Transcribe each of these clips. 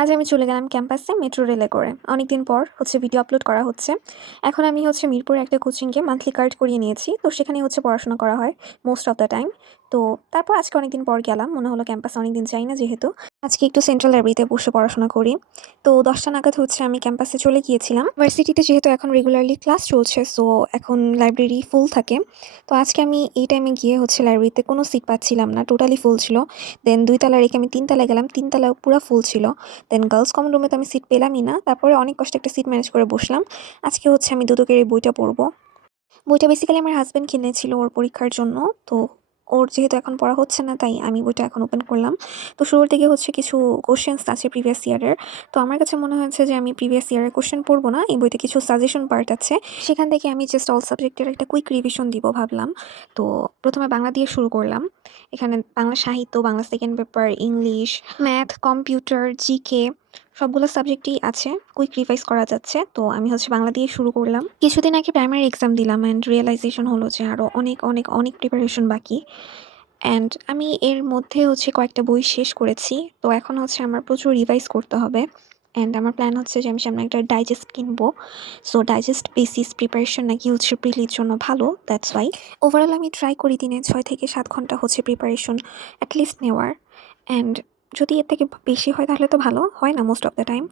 আজ আমি চলে গেলাম ক্যাম্পাসে মেট্রো রেলে করে। অনেকদিন পর ভিডিও আপলোড করা হচ্ছে। এখন আমি মিরপুরে একটা কোচিংয়ে মান্থলি কার্ড করিয়ে নিয়েছি। তো সেখানেই পড়াশোনা করা হয় মোস্ট অফ দ্য টাইম। তো তারপর আজকে অনেকদিন পর গেলাম। মনে হলো ক্যাম্পাসে অনেকদিন যাই না যেহেতু। আজকে একটু সেন্ট্রাল লাইব্রেরিতে বসে পড়াশোনা করি। তো ১০টা নাগাদ আমি ক্যাম্পাসে চলে গিয়েছিলাম। ভার্সিটিতে যেহেতু এখন রেগুলারলি ক্লাস চলছে, সো এখন লাইব্রেরি ফুল থাকে। তো আজকে আমি এই টাইমে গিয়ে লাইব্রেরিতে কোনো সিট পাচ্ছিলাম না। টোটালি ফুল ছিল। দেন ২ তলা রেখে আমি ৩ তলায় গেলাম। ৩ তলাও পুরা ফুল ছিল। দেন গার্লস কমন রুমে তো আমি সিট পেলামই না। তারপরে অনেক কষ্টে একটা সিট ম্যানেজ করে বসলাম। আজকে আমি দুদকের এই বইটা পড়ব। বইটা বেসিক্যালি আমার হাসব্যান্ড কিনেছিল ওর পরীক্ষার জন্য। তো ওর যেহেতু এখন পড়া হচ্ছে না তাই আমি বইটা এখন ওপেন করলাম। তো শুরুর দিকে কিছু কোয়েশ্চেনস আছে প্রিভিয়াস ইয়ারের। তো আমার কাছে মনে হয়েছে যে আমি প্রিভিয়াস ইয়ারের কোয়েশ্চেন পড়ব না। এই বইতে কিছু সাজেশন পার্ট আছে। সেখান থেকে আমি জাস্ট অল সাবজেক্টের একটা কুইক রিভিশন দিব ভাবলাম। তো প্রথমে বাংলা দিয়ে শুরু করলাম। এখানে বাংলা সাহিত্য, Bangla second paper, English, math, computer, GK সবগুলো সাবজেক্টই আছে। কুইক রিভাইজ করা যাচ্ছে। তো আমি বাংলা দিয়ে শুরু করলাম। কিছুদিন আগে প্রাইমারি এক্সাম দিলাম অ্যান্ড রিয়ালাইজেশন হলো যে আরও অনেক, অনেক, অনেক প্রিপারেশন বাকি। অ্যান্ড আমি এর মধ্যে কয়েকটা বই শেষ করেছি। তো এখন আমার প্রচুর রিভাইজ করতে হবে। অ্যান্ড আমার প্ল্যান যে আমি সামনে একটা ডাইজেস্ট কিনবো। সো ডাইজেস্ট বেসিস প্রিপারেশন নাকি প্রিলির জন্য ভালো, দ্যাটস ওয়াই। ওভারঅল আমি ট্রাই করি দিনে ৬ থেকে ৭ ঘন্টা প্রিপারেশন অ্যাটলিস্ট নেওয়ার। অ্যান্ড যদি এর থেকে বেশি হয় তাহলে তো ভালো, হয় না most of the time.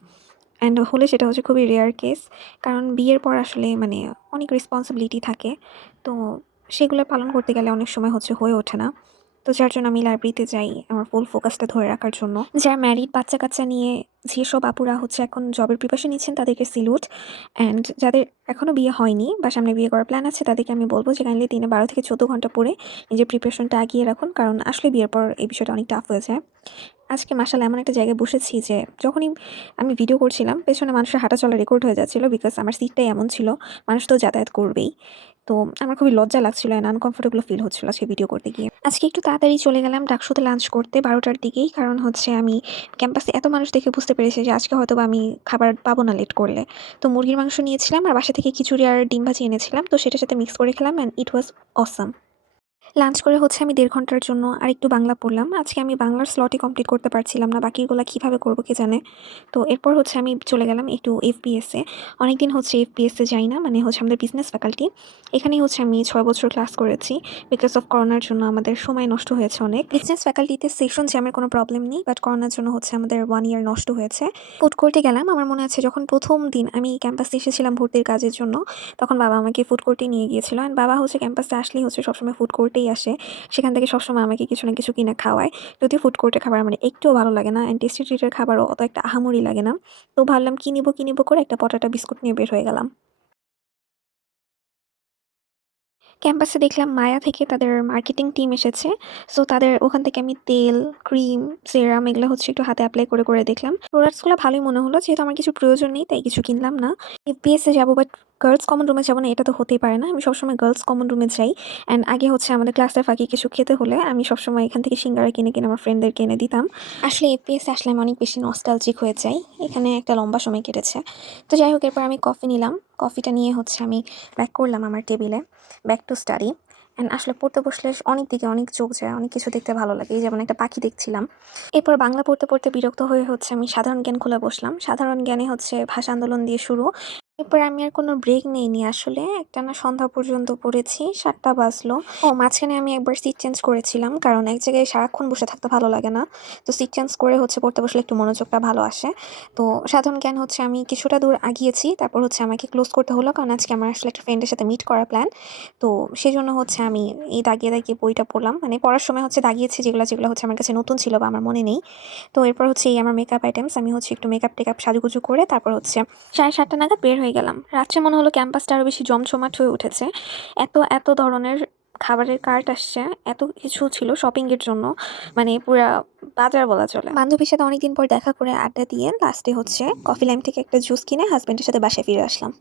And হলে সেটা খুবই রেয়ার কেস। কারণ বিয়ের পর আসলে অনেক রেসপন্সিবিলিটি থাকে। তো সেগুলো পালন করতে গেলে অনেক সময় হয়ে ওঠে না। তো যার জন্য আমি লাইব্রেরিতে যাই আমার ফুল ফোকাসটা ধরে রাখার জন্য। যারা ম্যারিড বাচ্চা-কাচ্চা নিয়ে যেসব আপুরা এখন জবের প্রিপারেশন নিচ্ছেন তাদেরকে সেলুট। অ্যান্ড যাদের এখনও বিয়ে হয়নি বা সামনে বিয়ে করার প্ল্যান আছে তাদেরকে আমি বলব যে কাইন্ডলি দিনে ১২ থেকে ১৪ ঘন্টা পড়ে নিজের প্রিপারেশনটা আগিয়ে রাখুন। কারণ আসলে বিয়ের পর এই বিষয়টা অনেক টাফ হয়ে যায়। আজকে মাশাআল্লাহ এমন একটা জায়গায় বসেছি যে যখনই আমি ভিডিও করছিলাম পেছনে মানুষের হাঁটাচলা রেকর্ড হয়ে যাচ্ছিল বিকজ আমার সিটটাই এমন ছিল। মানুষ তো যাতায়াত করবেই। তো আমার খুবই লজ্জা লাগছিল অ্যান্ড আনকমফোর্টেবল ফিল হচ্ছিল আজকে ভিডিও করতে গিয়ে। আজকে একটু তাড়াতাড়ি চলে গেলাম ডাকসুতে লাঞ্চ করতে ১২টার দিকেই। কারণ আমি ক্যাম্পাসে এত মানুষ দেখে বুঝতে পেরেছি যে আজকে হয়তোবা আমি খাবার পাবো না লেট করলে। তো মুরগির মাংস নিয়েছিলাম আর বাসা থেকে খিচুড়ি আর ডিম ভাজি এনেছিলাম। তো সেটার সাথে মিক্স করে খেলাম and it was awesome. Lunch করে আমি ১.৫ ঘন্টার জন্য আরেকটু বাংলা পড়লাম। আজকে আমি বাংলার স্লটই কমপ্লিট করতে পারছিলাম না। বাকিগুলা কিভাবে করব কে জানে। তো এরপর আমি চলে গেলাম একটু এফবিএস এ। অনেকদিন এফবিএস এ যাই না। মানে আমাদের বিজনেস ফ্যাকাল্টি। এখানেই আমি ৬ বছর ক্লাস করেছি। বিকজ অফ করোনার জন্য আমাদের সময় নষ্ট হয়েছে অনেক। বিজনেস ফ্যাকাল্টিতে সেশন জ্যামের কোনো প্রবলেম নেই। বাট করোনার জন্য আমাদের 1 ইয়ার নষ্ট হয়েছে। ফুড কোর্টে গেলাম। আমার মনে আছে যখন ১ম দিন আমি ক্যাম্পাসে এসেছিলাম ভর্তির কাজের জন্য, তখন বাবা আমাকে ফুড কোর্টে নিয়ে গিয়েছিল। অ্যান্ড বাবা ক্যাম্পাসে আসলেই সবসময় ফুড কোর্টেই আসে। সেখান থেকে সবসময় আমাকে কিছু না কিছু কিনে খাওয়ায়। যদিও ফুড কোর্টের খাবার আমার একটুও ভালো লাগে না অ্যান্ড টেস্টি ট্রিটের খাবারও অত একটা আহামরি লাগে না। তো ভাবলাম কি নিব করে একটা পটাটা বিস্কুট নিয়ে বের হয়ে গেলাম। ক্যাম্পাসে দেখলাম মায়া থেকে তাদের মার্কেটিং টিম এসেছে। সো তাদের ওখান থেকে আমি তেল, ক্রিম, সেরাম এগুলো একটু হাতে এপ্লাই করে দেখলাম। প্রোডাক্টসগুলো ভালোই মনে হলো। যেহেতু আমার কিছু প্রয়োজন নেই তাই কিছু কিনলাম না। এফবিএস এ যাবো বাট গার্লস কমন রুমে যাবো না এটা তো হতেই পারে না। আমি সবসময় গার্লস কমন রুমে যাই। অ্যান্ড আগে আমাদের ক্লাসের ফাঁকে কিছু খেতে হলে আমি সবসময় এখান থেকে সিঙ্গারা কিনে আমার ফ্রেন্ডদেরকে এনে দিতাম। আসলে এফবিএস এ আসলে আমি অনেক বেশি নস্টালজিক হয়ে যাই। এখানে একটা লম্বা সময় কেটেছে। তো যাই হোক এরপর আমি কফি নিলাম। কফিটা নিয়ে আমি ব্যাক করলাম আমার টেবিলে। Back to study. অ্যান্ড আসলে পড়তে বসলে অনেক দিকে অনেক চোখ যায়, অনেক কিছু দেখতে ভালো লাগে। এই যেমন একটা পাখি দেখছিলাম। এরপর বাংলা পড়তে বিরক্ত হয়ে আমি সাধারণ জ্ঞান খুলে বসলাম। সাধারণ জ্ঞানে ভাষা আন্দোলন দিয়ে শুরু। এরপর আমি আর কোনো ব্রেক নেইনি আসলে। একটানা সন্ধ্যা পর্যন্ত পড়েছি। ৭টা বাজলো। মাঝখানে আমি একবার সিট চেঞ্জ করেছিলাম। কারণ এক জায়গায় সারাক্ষণ বসে থাকতে ভালো লাগে না। তো সিট চেঞ্জ করে পড়তে বসলে একটু মনোযোগটা ভালো আসে। তো সাধারণ জ্ঞান আমি কিছুটা দূর আগিয়েছি। তারপর আমাকে ক্লোজ করতে হলো। কারণ আজকে আমার আসলে একটা ফ্রেন্ডের সাথে মিট করার প্ল্যান। তো সেজন্য আমি এই দাগিয়ে বইটা পড়লাম। মানে পড়ার সময় দাগিয়েছি যেগুলো আমার কাছে নতুন ছিল বা আমার মনে নেই। তো এরপর এই আমার মেকআপ আইটেমস। আমি একটু মেকআপ-টেকআপ সাজুগুজু করে তারপর ৭:৩০ নাগাদ বের হয়ে গেলাম। রাত্রে মনে হলো ক্যাম্পাসটা আরো বেশি জমজমাট হয়ে উঠেছে। এত ধরনের খাবারের কার্ট আসছে। এত কিছু ছিল শপিং এর জন্য। মানে পুরা বাজার বলা চলে। বান্ধবীর সাথে অনেকদিন পর দেখা করে আড্ডা দিয়ে লাস্টে কফি লাইম থেকে একটা জুস কিনে হাসব্যান্ডের সাথে বাসায় ফিরে আসলাম।